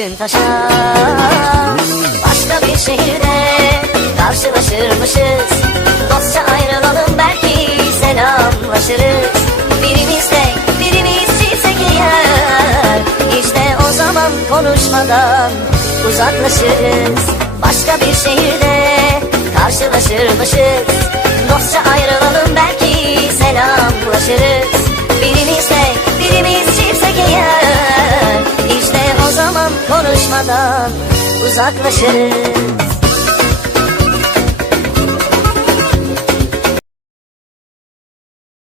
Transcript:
gün taşar. Başka bir şehirde karşılaşırmışız. Dostça ayrılalım belki selamlaşırız. Birimiz tek birimiz çiftse eğer İşte o zaman konuşmadan uzaklaşırız. Başka bir şehirde karşılaşırmışız. Dostça ayrılalım konuşmadan uzaklaşırız